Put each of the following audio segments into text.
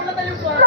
உள்ள தள்ளி விட்டுவாங்க.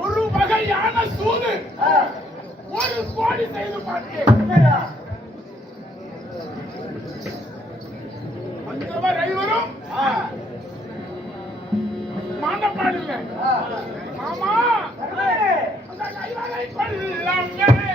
ஒரு வகையான சூது ஒரு கோடி செய்து பார்த்தேன். மற்றவர் ஐவரும் மாண்டப்பாடில்லை. மாமா அந்த ஐவரை கொல்லாமே.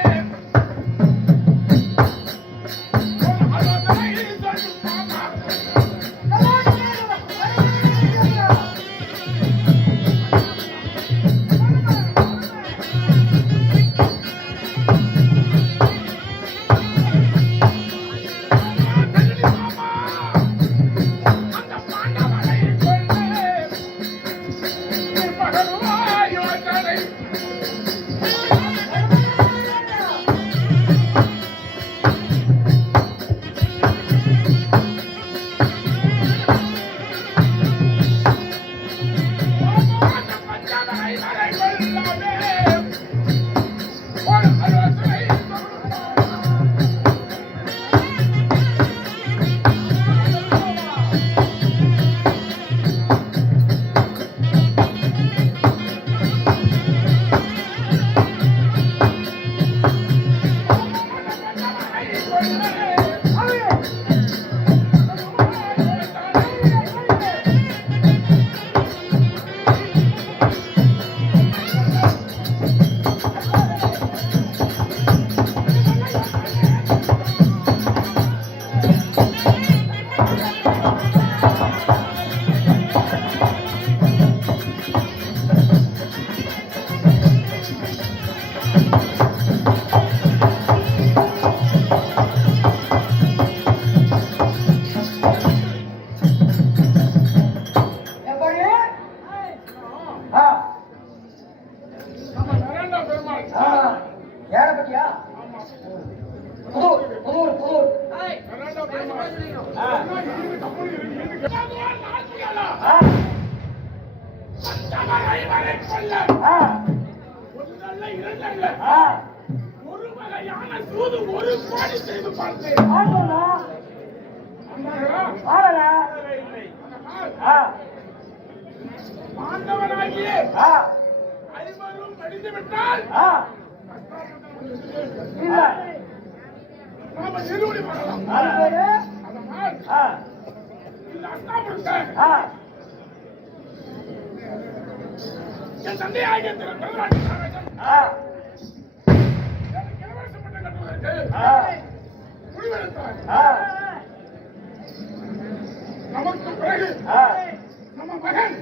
ஒரு வகையான சூது ஒரு கோடி செய்து பார்த்தேன். பாண்டவனாகிய ஐவரும் மடிந்து விட்டால் நாம நிறுவனி பண்ணலாம். அதனால் இந்த அஸ்தாபுரத்தை என் தந்தையாகிய திருநாட்டின் எனக்கு இலவசம் பண்ண கட்டுவதற்கு முடிவெடுத்தார். நமக்கு பிறகு நம்ம மகன்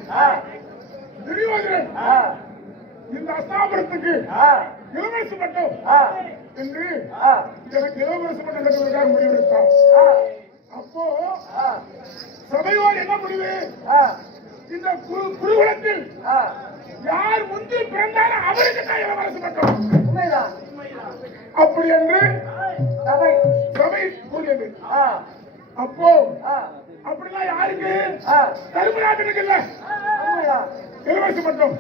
துரியோதனன் இந்த அஸ்தாபுரத்துக்கு இலவசம் பட்டோம் என்று எனக்கு இலவசம் பண்ண கட்டுவதற்காக முடிவெடுத்தார். அப்போ சபையோர் என்ன முடிவு? இந்த குருகுலத்தில் யார் முந்தி பிறந்தாலும் அவருக்கு தான் இளவரசு பட்டம் அப்படி என்று சபை கூறியது. அப்போ அப்படின்னா யாருக்கு? தர்மராஜனுக்கு இல்ல இளவரசு பட்டம்.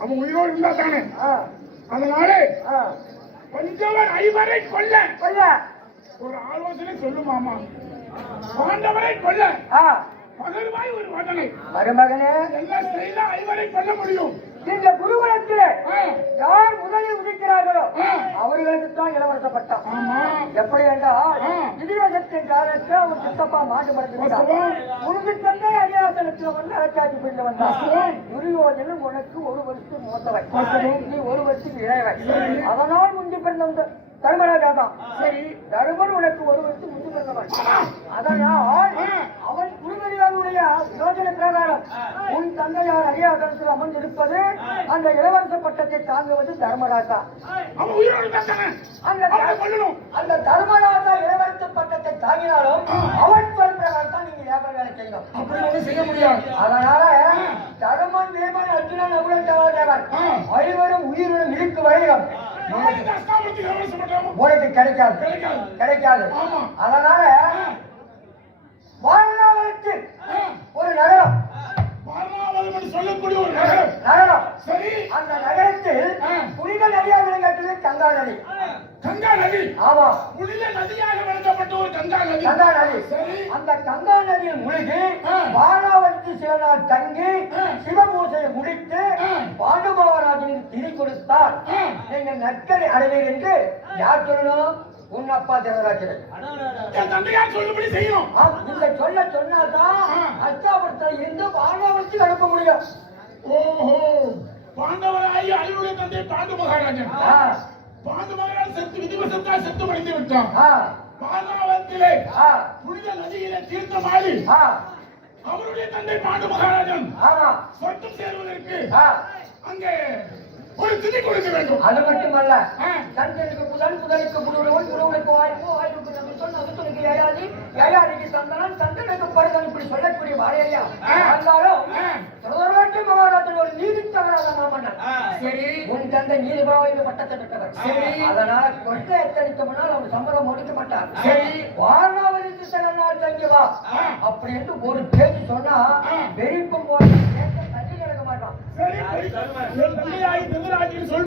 அவன் உயிரோடு இருந்தா தானே. அதனால பஞ்சவர் ஐவரை கொல்ல ஒரு ஆலோசனை சொல்லுமாமா. பாண்டவரை கொல்ல பகர்வாய் ஒரு வதனை மருமகனே எல்லாம் செய்த ஐவரை கொல்ல முடியும். இந்த குருகுலத்தில் யார் முதலில் உதிக்கிறார்களோ அவர்களுக்கு தான் இளவரச பட்டம். எப்படி என்றால் விதிவசத்தின் காலத்தில் அவர் சித்தப்பா மாட்டு படுத்திருந்தார். உனக்கு தந்தை அரியாசனத்தில் வந்து அரசாட்சி பண்ண வந்தார். துரியோதனன் உனக்கு ஒரு வருஷத்துக்கு மூத்தவன், நீ ஒரு வருஷத்துக்கு இளையவன். அதனால் முந்தி பிறந்த தர்மராஜா தான். சரி, தருமன் உனக்கு ஒரு வருஷத்துக்கு முந்தி பிறந்தவன். அதனால் அவன் குருமரியாருடைய யோசனை பிரகாரம் உன் தந்தையார் அரியாசனத்தில் அமர்ந்திருப்பது அந்த இளவரச பட்டத்தை தாங்குவது தர்மராஜா. அந்த தர்மராஜா இளவரச பட்டத்தை தாங்கினாலும் அவன் சொல் பிரகாரம் தான் நீங்க வியாபார வேலை செய்யணும். செய்ய முடியாது. அதனால தருமன் வீமன் அர்ஜுனன் நகுலன் சகாதேவன் ஐவரும் உயிரினும் இருக்கு வரையும் உனக்கு கிடைக்காது. அதனால வாரணாவரத்தில் ஒரு நகரம் சொல்லக்கூடிய ஒரு நகரம். சரி, அந்த நகரத்தில் புனித நதியாக விளங்கப்பட்டது கங்கா நதி. கங்கா நதி? ஆமா, புனித நதியாக விளங்கப்பட்ட ஒரு கங்கா நதி. கங்கா நதி. சரி, அந்த கங்கா நதியில் முழுகி வாரணாவரத்தி சில நாள் தங்கி சிவபூஜையை முடித்து பாண்டு மகாராஜனுக்கு திரி கொடுத்தால் நீங்கள் நற்கரை அடைவீர்கள் என்று யார் சொல்லணும்? உன் அப்பா தேவராஜன். தந்தையார் சொல்லும்படி செய்யணும். இந்த சொன்னாதான் அஸ்தாபுரத்தில் இருந்து வாரணாவரத்துக்கு அனுப்ப முடியும். ஓஹோ, பாண்டவராய் அருளுடைய தந்தை பாண்டு மகாராஜன். பாண்டு மகாராஜன் செத்து விதிவசத்தால் செத்து மடிந்து விட்டான். வாரணாவரத்திலே புனித நதியிலே தீர்த்தமாடி அவருடைய தந்தை பாண்டு மகாராஜன் சொர்க்கம் சேருவதற்கு அங்கே ஒரு திதி கொடுக்க வேண்டும். அது மட்டுமல்ல, தந்தனுக்கு புதனுக்கு புதுவன் புதுவனுக்கு வாய்ப்பு வாய்ப்புக்கு நம்ம சொன்ன அதுக்கு ஏயாதி ஏயாதிக்கு சந்தனம் சந்தனுக்கு பரதன் இப்படி சொல்லக்கூடிய வாழையா இருந்தாலும் சோழநாட்டு மகாராஜன் ஒரு நீதி தவறாத மாமன்னன். சரி, உன் தந்தை நீதிபதி பட்டத்தை பெற்றவர். அதனால கொள்ளை எத்தனித்தோம்னால் அவர் சம்பளம் முடிக்க மாட்டார். வாரணாவரத்து சில நாள் தங்கி வா அப்படி என்று ஒரு பேச்சு சொன்னா வெறிப்பும் போல தள்ளி கிடக்க மாட்டான். சரி, தந்தையாகி